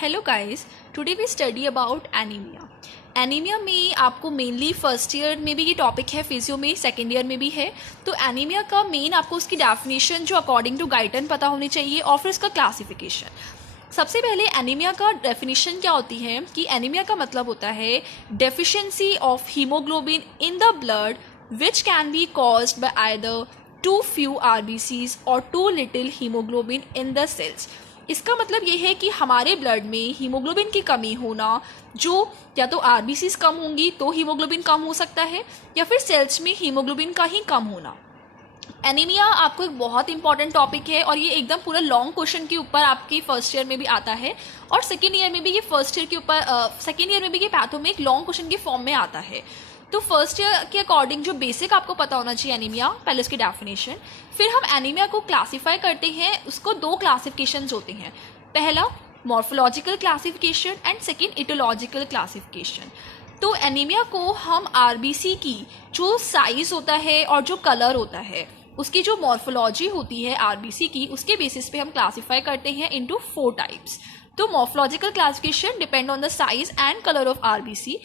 Hello guys, today we study about anaemia. Anaemia में आपको mainly first year में भी ये टॉपिक है, फिजियो में सेकेंड ईयर में भी है। तो एनीमिया का मेन आपको उसकी डेफिनेशन जो अकॉर्डिंग टू गाइडलाइन पता होनी चाहिए और फिर इसका क्लासिफिकेशन। सबसे पहले एनीमिया का डेफिनेशन क्या होती है कि एनीमिया का मतलब होता है deficiency of haemoglobin in the blood which can be caused by either too few RBCs और too little haemoglobin in the cells. इसका मतलब ये है कि हमारे ब्लड में हीमोग्लोबिन की कमी होना, जो या तो आरबीसीज कम होंगी तो हीमोग्लोबिन कम हो सकता है, या फिर सेल्स में हीमोग्लोबिन का ही कम होना। एनीमिया आपको एक बहुत इंपॉर्टेंट टॉपिक है और ये एकदम पूरा लॉन्ग क्वेश्चन के ऊपर आपकी फर्स्ट ईयर में भी आता है और सेकेंड ईयर में भी ये सेकेंड ईयर में भी ये पैथो में एक लॉन्ग क्वेश्चन के फॉर्म में आता है। तो फर्स्ट ईयर के अकॉर्डिंग जो बेसिक आपको पता होना चाहिए एनीमिया, पहले उसकी डेफिनेशन, फिर हम एनीमिया को क्लासीफाई करते हैं। उसको दो क्लासिफिकेशंस होते हैं, पहला morphological classification and second aetiological classification. तो एनीमिया को हम आरबीसी की जो साइज होता है और जो कलर होता है, उसकी जो मॉर्फोलॉजी होती है आरबीसी की, उसके बेसिस पे हम क्लासीफाई करते हैं इनटू 4 टाइप्स। तो morphological classification depend on the size and colour of RBC.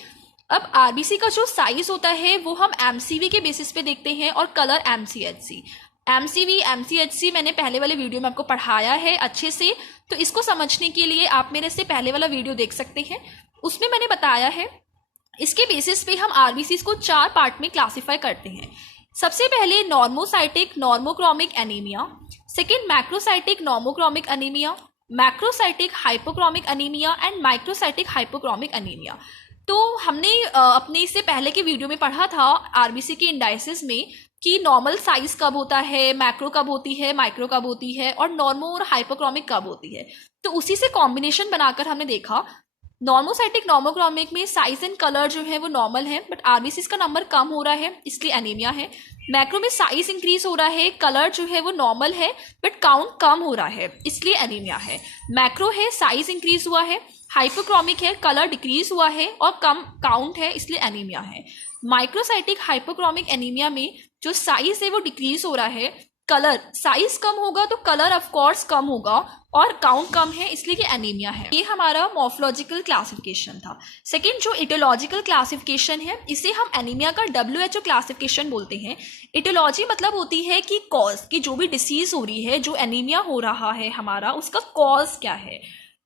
अब आरबीसी का जो साइज होता है वो हम एमसीवी के बेसिस पे देखते हैं और कलर एमसीएचसी। एमसीवी एमसीएचसी मैंने पहले वाले वीडियो में आपको पढ़ाया है अच्छे से, तो इसको समझने के लिए आप मेरे से पहले वाला वीडियो देख सकते हैं, उसमें मैंने बताया है। इसके बेसिस पे हम आरबीसी को 4 पार्ट में क्लासीफाई करते हैं। सबसे पहले normocytic normochromic anaemia, second macrocytic normochromic anaemia, macrocytic hypochromic anaemia and microcytic hypochromic anaemia. तो हमने अपने इससे पहले के वीडियो में पढ़ा था आरबीसी के इंडाइसिस में कि नॉर्मल साइज कब होता है, मैक्रो कब होती है, माइक्रो कब होती है और नॉर्मो और हाइपोक्रोमिक कब होती है। तो उसी से कॉम्बिनेशन बनाकर हमने देखा नॉर्मोसाइटिक नॉर्मोक्रोमिक में साइज एंड कलर जो है वो नॉर्मल है, बट आरबीसी का नंबर कम हो रहा है, इसलिए एनीमिया है। मैक्रो में साइज इंक्रीज हो रहा है, कलर जो है वो नॉर्मल है बट काउंट कम हो रहा है, इसलिए एनीमिया है। मैक्रो है, साइज इंक्रीज हुआ है। हाइपोक्रोमिक है, कलर डिक्रीज हुआ है और कम काउंट है, इसलिए एनीमिया है। माइक्रोसाइटिक हाइपोक्रोमिक एनीमिया में जो साइज है वो डिक्रीज हो रहा है, कलर साइज कम होगा तो कलर ऑफ कोर्स कम होगा और काउंट कम है, इसलिए ये एनीमिया है। ये हमारा मॉर्फोलॉजिकल क्लासिफिकेशन था। सेकंड जो इटोलॉजिकल क्लासिफिकेशन है, इसे हम एनीमिया का WHO क्लासिफिकेशन बोलते हैं। इटोलॉजी मतलब होती है कि कॉज, की जो भी डिसीज हो रही है, जो एनीमिया हो रहा है हमारा, उसका कॉज क्या है।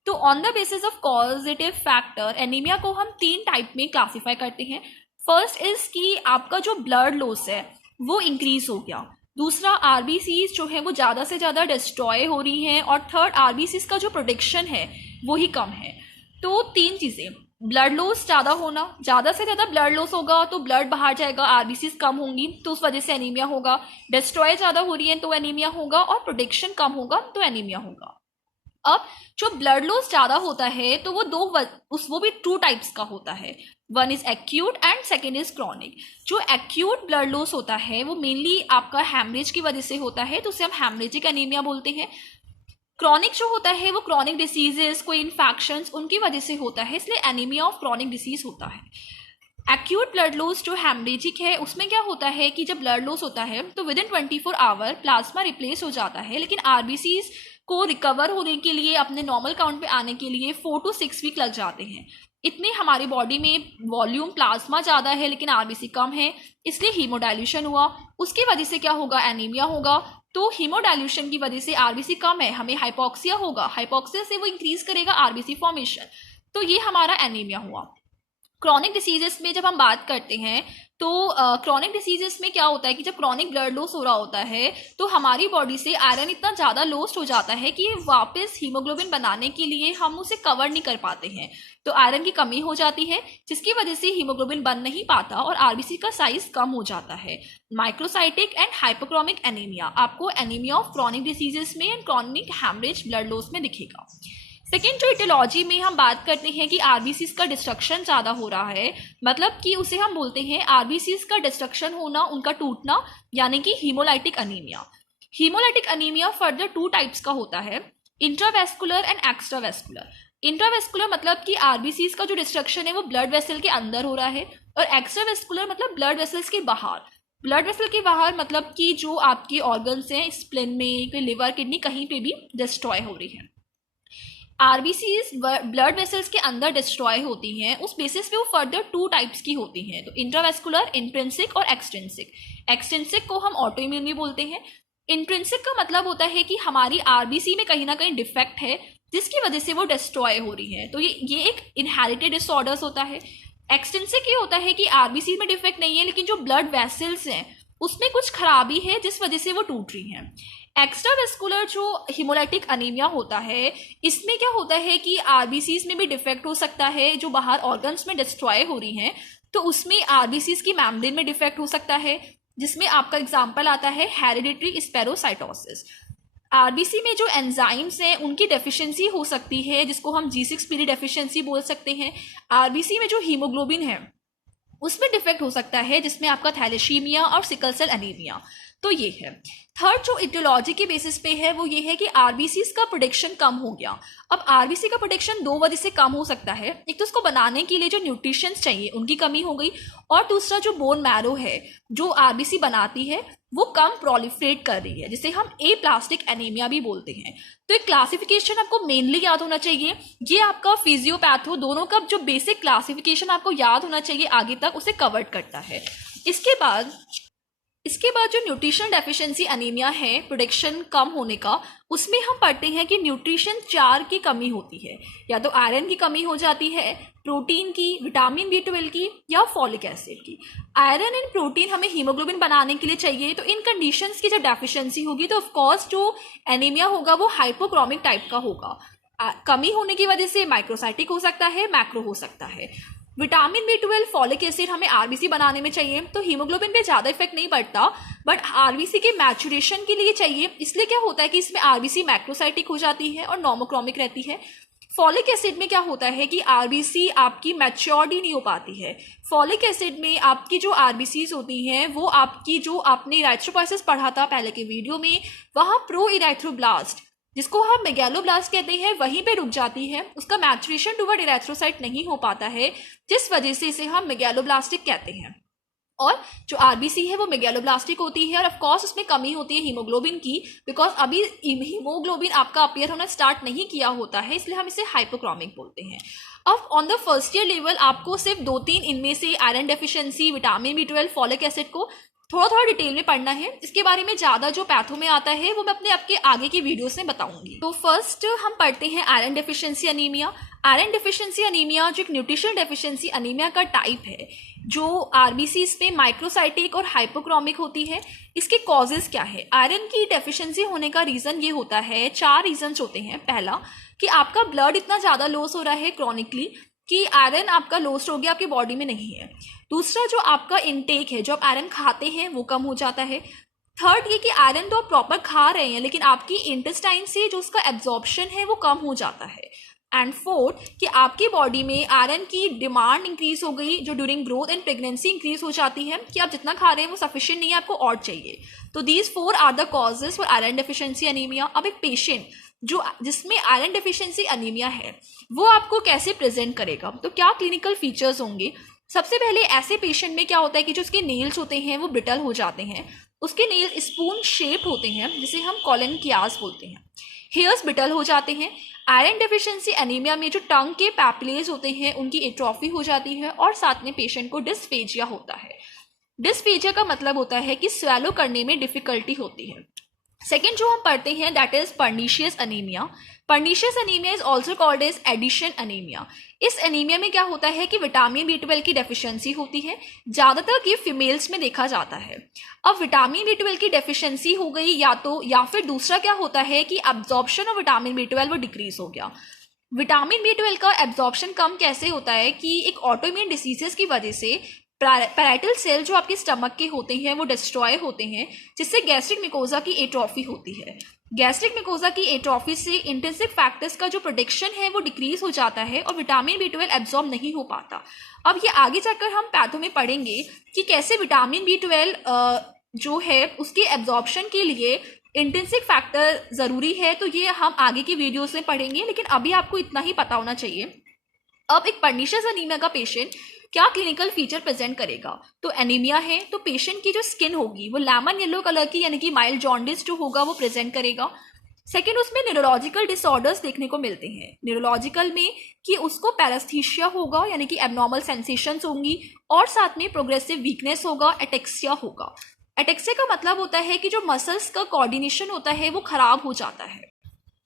तो on the basis of causative factor anaemia को हम 3 टाइप में क्लासीफाई करते हैं। फर्स्ट इज कि आपका जो ब्लड लॉस है वो इंक्रीज हो गया, दूसरा आरबीसीज जो है वो ज़्यादा से ज़्यादा डिस्ट्रॉय हो रही हैं, और थर्ड आरबीसीज का जो प्रोटेक्शन है वो ही कम है। तो 3 चीज़ें, ब्लड लॉस ज़्यादा होना, ज़्यादा से ज़्यादा ब्लड लॉस होगा तो ब्लड बाहर जाएगा, आरबीसीज कम होंगी तो उस वजह से एनीमिया होगा, डिस्ट्रॉय ज़्यादा हो रही है तो एनीमिया होगा, और प्रोटेक्शन कम होगा तो एनीमिया होगा। अब जो ब्लड लॉस ज्यादा होता है तो वो भी 2 टाइप्स का होता है। One is acute and second is chronic. जो एक्यूट ब्लड लॉस होता है वो मेनली आपका हैमरेज की वजह से होता है, तो उसे हम हैमरेजिक एनीमिया बोलते हैं। क्रॉनिक जो होता है वो क्रॉनिक डिसीजेस, कोई इन्फेक्शंस, उनकी वजह से होता है, इसलिए एनीमिया ऑफ क्रॉनिक डिसीज होता है। एक्यूट ब्लड लॉस जो हैमरेजिक है उसमें क्या होता है कि जब ब्लड लॉस होता है तो within 24 hour plasma replace हो जाता है, लेकिन आरबीसीज को रिकवर होने के लिए, अपने नॉर्मल काउंट पे आने के लिए 4 to 6 वीक लग जाते हैं। इतने हमारी बॉडी में वॉल्यूम प्लाज्मा ज़्यादा है लेकिन आरबीसी कम है, इसलिए हीमोडाइल्यूशन हुआ, उसकी वजह से क्या होगा, एनीमिया होगा। तो हीमोडाइल्यूशन की वजह से आरबीसी कम है, हमें हाइपोक्सिया होगा, हाइपोक्सिया से वो इंक्रीज करेगा आरबीसी फॉर्मेशन, तो ये हमारा एनीमिया हुआ। क्रॉनिक डिसीजेस में जब हम बात करते हैं तो क्रॉनिक डिसीजेस में क्या होता है कि जब क्रॉनिक ब्लड लॉस हो रहा होता है तो हमारी बॉडी से आयरन इतना ज़्यादा लॉस्ट हो जाता है कि वापस हीमोग्लोबिन बनाने के लिए हम उसे कवर नहीं कर पाते हैं, तो आयरन की कमी हो जाती है, जिसकी वजह से हीमोग्लोबिन बन नहीं पाता और आरबीसी का साइज कम हो जाता है। माइक्रोसाइटिक एंड हाइपोक्रोमिक एनीमिया आपको एनीमिया ऑफ क्रॉनिक डिसीजेस में and chronic haemorrhage blood loss में दिखेगा। सेकेंड जो इटोलॉजी में हम बात करते हैं कि आरबीसीज का डिस्ट्रक्शन ज़्यादा हो रहा है, मतलब कि उसे हम बोलते हैं आरबीसीज का डिस्ट्रक्शन होना, उनका टूटना, यानी कि haemolytic anaemia. Haemolytic anaemia further 2 types का होता है, इंट्रावेस्कुलर एंड एक्स्ट्रावेस्कुलर। इंट्रावेस्कुलर मतलब कि आरबीसीज का जो डिस्ट्रक्शन है वो ब्लड वेसल के अंदर हो रहा है, और एक्स्ट्रावेस्कुलर मतलब ब्लड वेसल्स के बाहर। ब्लड वेसल के बाहर मतलब कि जो आपके ऑर्गन्स हैं, स्प्लिन में, लिवर, किडनी, कहीं पे भी डिस्ट्रॉय हो रही है। आरबीसीज ब्लड वेसल्स के अंदर डिस्ट्रॉय होती हैं, उस बेसिस पे वो फर्दर 2 टाइप्स की होती हैं, तो इंट्रावेस्कुलर, इंट्रिंसिक और एक्सट्रिंसिक। एक्सट्रिंसिक को हम ऑटो इम्यून भी बोलते हैं। इंट्रिंसिक का मतलब होता है कि हमारी आरबीसी में कहीं ना कहीं डिफेक्ट है जिसकी वजह से वो डिस्ट्रॉय हो रही है, तो ये एक इनहेरिटेड डिसऑर्डर्स होता है। एक्सट्रिंसिक ये होता है कि आरबीसी में डिफेक्ट नहीं है लेकिन जो ब्लड वेसल्स हैं उसमें कुछ खराबी है जिस वजह से वो टूट रही हैं। एक्स्ट्रावेस्कुलर जो हिमोलाइटिक अनीमिया होता है, इसमें क्या होता है कि आरबीसीज में भी डिफेक्ट हो सकता है जो बाहर ऑर्गन्स में डिस्ट्रॉय हो रही हैं, तो उसमें आरबीसीज की मेम्ब्रेन में डिफेक्ट हो सकता है, जिसमें आपका एग्जाम्पल आता है हेरिडिटरी स्पेरोसाइटोसिस। आरबीसी में जो एंजाइम्स हैं उनकी डेफिशिएंसी हो सकती है जिसको हम G6PD डेफिशिएंसी बोल सकते हैं। आरबीसी में जो हीमोग्लोबिन है उसमें डिफेक्ट हो सकता है जिसमें आपका थैलेसीमिया और सिकल सेल एनीमिया, तो ये है। थर्ड जो इटियोलॉजी के बेसिस पे है वो ये है कि आरबीसीज का प्रोडक्शन कम हो गया। अब आरबीसी का प्रोडक्शन 2 वजह से कम हो सकता है, एक तो उसको बनाने के लिए जो न्यूट्रिशंस चाहिए उनकी कमी हो गई, और दूसरा जो बोन मैरो है जो आरबीसी बनाती है वो कम प्रोलिफरेट कर रही है, जिसे हम एप्लास्टिक एनीमिया भी बोलते हैं। तो एक क्लासिफिकेशन आपको मेनली याद होना चाहिए, ये आपका फिजियोपैथो दोनों का जो बेसिक क्लासिफिकेशन आपको याद होना चाहिए आगे तक उसे कवर करता है। इसके बाद जो न्यूट्रिशन डेफिशिएंसी अनीमिया है प्रोडक्शन कम होने का, उसमें हम पढ़ते हैं कि न्यूट्रिशन 4 की कमी होती है, या तो आयरन की कमी हो जाती है, प्रोटीन की, विटामिन B12 की, या फॉलिक एसिड की। आयरन एंड प्रोटीन हमें हीमोग्लोबिन बनाने के लिए चाहिए, तो इन कंडीशंस की जब डेफिशिएंसी होगी तो ऑफकोर्स जो एनीमिया होगा वो हाइपोक्रोमिक टाइप का होगा। कमी होने की वजह से माइक्रोसाइटिक हो सकता है, मैक्रो हो सकता है। विटामिन B12, फॉलिक एसिड हमें आरबीसी बनाने में चाहिए, तो हीमोग्लोबिन पे ज़्यादा इफेक्ट नहीं पड़ता, बट आरबीसी के मैचुरेशन के लिए चाहिए, इसलिए क्या होता है कि इसमें आरबीसी मैक्रोसाइटिक हो जाती है और नॉमोक्रोमिक रहती है। फॉलिक एसिड में क्या होता है कि आरबीसी आपकी मैच्योर्ड ही नहीं हो पाती है। फॉलिक एसिड में आपकी जो आरबीसीज होती हैं वो आपकी जो आपने इराथ्रोपोइसिस पढ़ा था पहले के वीडियो में, वहाँ प्रो इराथ्रोब्लास्ट जिसको हम मेगैलोब्लास्ट कहते हैं वहीं पे रुक जाती है, उसका मैचुरेशन टुवर्ड इरेथ्रोसाइट नहीं हो पाता है, जिस वजह से इसे हम मेगैलोब्लास्टिक कहते हैं। और जो आरबीसी है वो मेगैलोब्लास्टिक होती है, और ऑफ कोर्स उसमें कमी होती है हीमोग्लोबिन की, बिकॉज अभी हीमोग्लोबिन आपका अपीयर होना स्टार्ट नहीं किया होता है, इसलिए हम इसे हाइपोक्रोमिक बोलते हैं। अब on the first year level आपको सिर्फ 2-3 इनमें से iron deficiency, vitamin B12, folic acid को थोड़ा डिटेल में पढ़ना है। इसके बारे में ज़्यादा जो पैथो में आता है वो मैं अपने आपके आगे की वीडियोस में बताऊंगी। तो फर्स्ट हम पढ़ते हैं iron deficiency anaemia. Iron deficiency anaemia जो एक न्यूट्रिशन डेफिशिएंसी अनीमिया का टाइप है, जो आरबीसीज में माइक्रोसाइटिक और हाइपोक्रोमिक होती है। इसके कॉजेज क्या है? आयरन की डेफिशिएंसी होने का रीज़न ये होता है, 4 रीजन्स होते हैं। पहला कि आपका ब्लड इतना ज़्यादा लॉस हो रहा है क्रॉनिकली कि आयरन आपका लॉस हो गया, आपकी बॉडी में नहीं है। दूसरा जो आपका इनटेक है, जो आप आयरन खाते हैं वो कम हो जाता है। थर्ड ये कि आयरन तो आप प्रॉपर खा रहे हैं लेकिन आपकी इंटेस्टाइन से जो उसका एब्जॉर्प्शन है वो कम हो जाता है। एंड फोर्थ कि आपकी बॉडी में आयरन की डिमांड इंक्रीज हो गई, जो during growth and pregnancy increase हो जाती है कि आप जितना खा रहे हैं वो सफिशिएंट नहीं है, आपको और चाहिए। तो these 4 are the causes for iron deficiency anaemia. अब एक पेशेंट जिसमें आयरन डेफिशिएंसी अनीमिया है वो आपको कैसे प्रेजेंट करेगा, तो क्या क्लिनिकल फीचर्स होंगे? सबसे पहले ऐसे पेशेंट में क्या होता है कि जो उसके नेल्स होते हैं वो ब्रिटल हो जाते हैं, उसके नेल स्पून शेप होते हैं जिसे हम कोलोनकियास बोलते हैं, हेयर्स ब्रिटल हो जाते हैं। आयरन डेफिशिएंसी एनीमिया में जो टंग के पैपिलेज होते हैं उनकी एट्रोफी हो जाती है, और साथ में पेशेंट को डिस्फेजिया होता है। डिस्फेजिया का मतलब होता है कि स्वेलो करने में डिफिकल्टी होती है। सेकेंड जो हम पढ़ते हैं that is pernicious anaemia. Pernicious anaemia is also called as Addison anaemia. इस एनीमिया में क्या होता है कि विटामिन B12 की डेफिशिएंसी होती है, ज़्यादातर ये फीमेल्स में देखा जाता है। अब विटामिन B12 की डेफिशिएंसी हो गई या फिर दूसरा क्या होता है कि एब्जॉर्प्शन ऑफ विटामिन B12 वो डिक्रीज हो गया। विटामिन B12 का एब्जॉर्प्शन कम कैसे होता है कि एक ऑटोइम्यून डिसीजेस की वजह से पैराइटल सेल जो आपके स्टमक के होते हैं वो डिस्ट्रॉय होते हैं, जिससे गैस्ट्रिक मिकोजा की एट्रोफी होती है। गैस्ट्रिक मिकोजा की एट्रोफी से इंटेंसिव फैक्टर्स का जो प्रोडक्शन है वो डिक्रीज हो जाता है और विटामिन B12 एब्जॉर्ब नहीं हो पाता। अब ये आगे जाकर हम पैथो में पढ़ेंगे कि कैसे विटामिन B12 जो है उसके एब्जॉर्प्शन के लिए इंटेंसिव फैक्टर ज़रूरी है, तो ये हम आगे की वीडियोस में पढ़ेंगे, लेकिन अभी आपको इतना ही पता होना चाहिए। अब एक पर्नीशियस अनीमिया का पेशेंट क्या क्लिनिकल फीचर प्रेजेंट करेगा, तो एनीमिया है तो पेशेंट की जो स्किन होगी वो लेमन येलो कलर की, यानी कि माइल्ड जॉन्डिस जो होगा वो प्रेजेंट करेगा। सेकेंड, उसमें न्यूरोलॉजिकल डिसऑर्डर्स देखने को मिलते हैं। न्यूरोलॉजिकल में कि उसको पैरास्थीशिया होगा, यानी कि एबनॉर्मल सेंसेशंस होंगी, और साथ में प्रोग्रेसिव वीकनेस होगा, एटेक्सिया होगा। एटेक्सिया का मतलब होता है कि जो मसल्स का कोऑर्डिनेशन होता है वो खराब हो जाता है।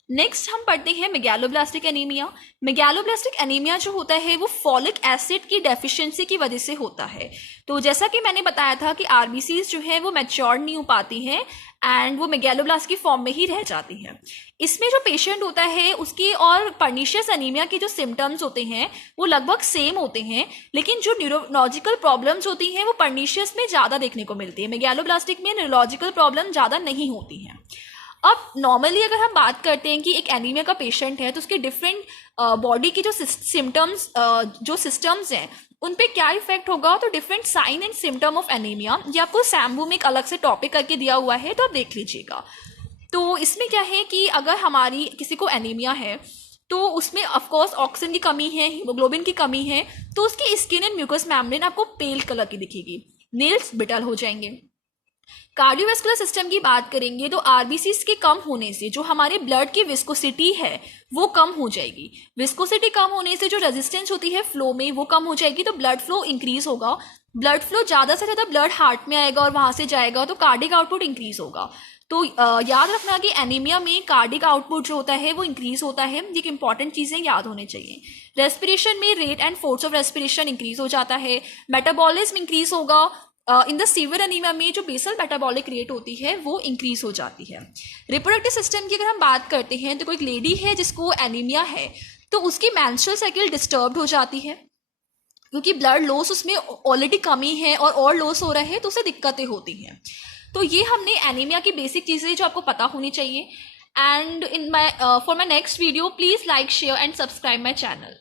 नेक्स्ट हम पढ़ते हैं मेगैलोब्लास्टिक एनीमिया। मेगैलोब्लास्टिक एनीमिया जो होता है वो फॉलिक एसिड की डेफिशिएंसी की वजह से होता है। तो जैसा कि मैंने बताया था कि आरबीसीज जो है वो मैच्योर नहीं हो पाती हैं एंड वो मेगैलोब्लास्ट की फॉर्म में ही रह जाती हैं। इसमें जो पेशेंट होता है उसकी और पर्निशियस एनीमिया के जो सिम्टम्स होते हैं वो लगभग सेम होते हैं, लेकिन जो न्यूरोलॉजिकल प्रॉब्लम्स होती हैं वो पर्निशियस में ज़्यादा देखने को मिलती है। मेगैलोब्लास्टिक में न्यूरोलॉजिकल प्रॉब्लम ज़्यादा नहीं होती हैं। अब नॉर्मली अगर हम बात करते हैं कि एक एनीमिया का पेशेंट है तो उसके डिफरेंट बॉडी के जो सिम्टम्स जो सिस्टम्स हैं उन पे क्या इफेक्ट होगा, तो different sign and symptom of anaemia, ये आपको सैम्बू में एक अलग से टॉपिक करके दिया हुआ है, तो आप देख लीजिएगा। तो इसमें क्या है कि अगर हमारी किसी को एनीमिया है तो उसमें ऑफकोर्स ऑक्सीजन की कमी है, हीमोग्लोबिन की कमी है, तो उसकी स्किन एंड म्यूकस मेम्ब्रेन आपको पेल कलर की दिखेगी, नेल्स बिटल हो जाएंगे। कार्डियोवैस्कुलर सिस्टम की बात करेंगे तो आरबीसीज के कम होने से जो हमारे ब्लड की विस्कोसिटी है वो कम हो जाएगी। विस्कोसिटी कम होने से जो रेजिस्टेंस होती है फ्लो में वो कम हो जाएगी, तो ब्लड फ्लो इंक्रीज होगा। ब्लड फ्लो ज़्यादा से ज़्यादा ब्लड हार्ट में आएगा और वहाँ से जाएगा तो कार्डिक आउटपुट इंक्रीज होगा। तो याद रखना कि एनीमिया में कार्डिक आउटपुट जो होता है वो इंक्रीज होता है। ये इंपॉर्टेंट चीज़ें याद होनी चाहिए। रेस्पिरेशन में rate and force of respiration increase हो जाता है। मेटाबॉलिज्म इंक्रीज होगा। इन द सीवियर एनीमिया में जो बेसल मेटाबॉलिक रेट होती है वो इंक्रीज हो जाती है। रिप्रोडक्टिव सिस्टम की अगर हम बात करते हैं तो कोई लेडी है जिसको एनीमिया है तो उसकी मेंस्ट्रुअल साइकिल डिस्टर्ब हो जाती है, क्योंकि ब्लड लॉस उसमें ऑलरेडी कमी है और लॉस हो रहा है तो उसे दिक्कतें होती हैं। तो ये हमने एनीमिया की बेसिक चीज़ें जो आपको पता होनी चाहिए। And in my for my next video please like share and subscribe my channel.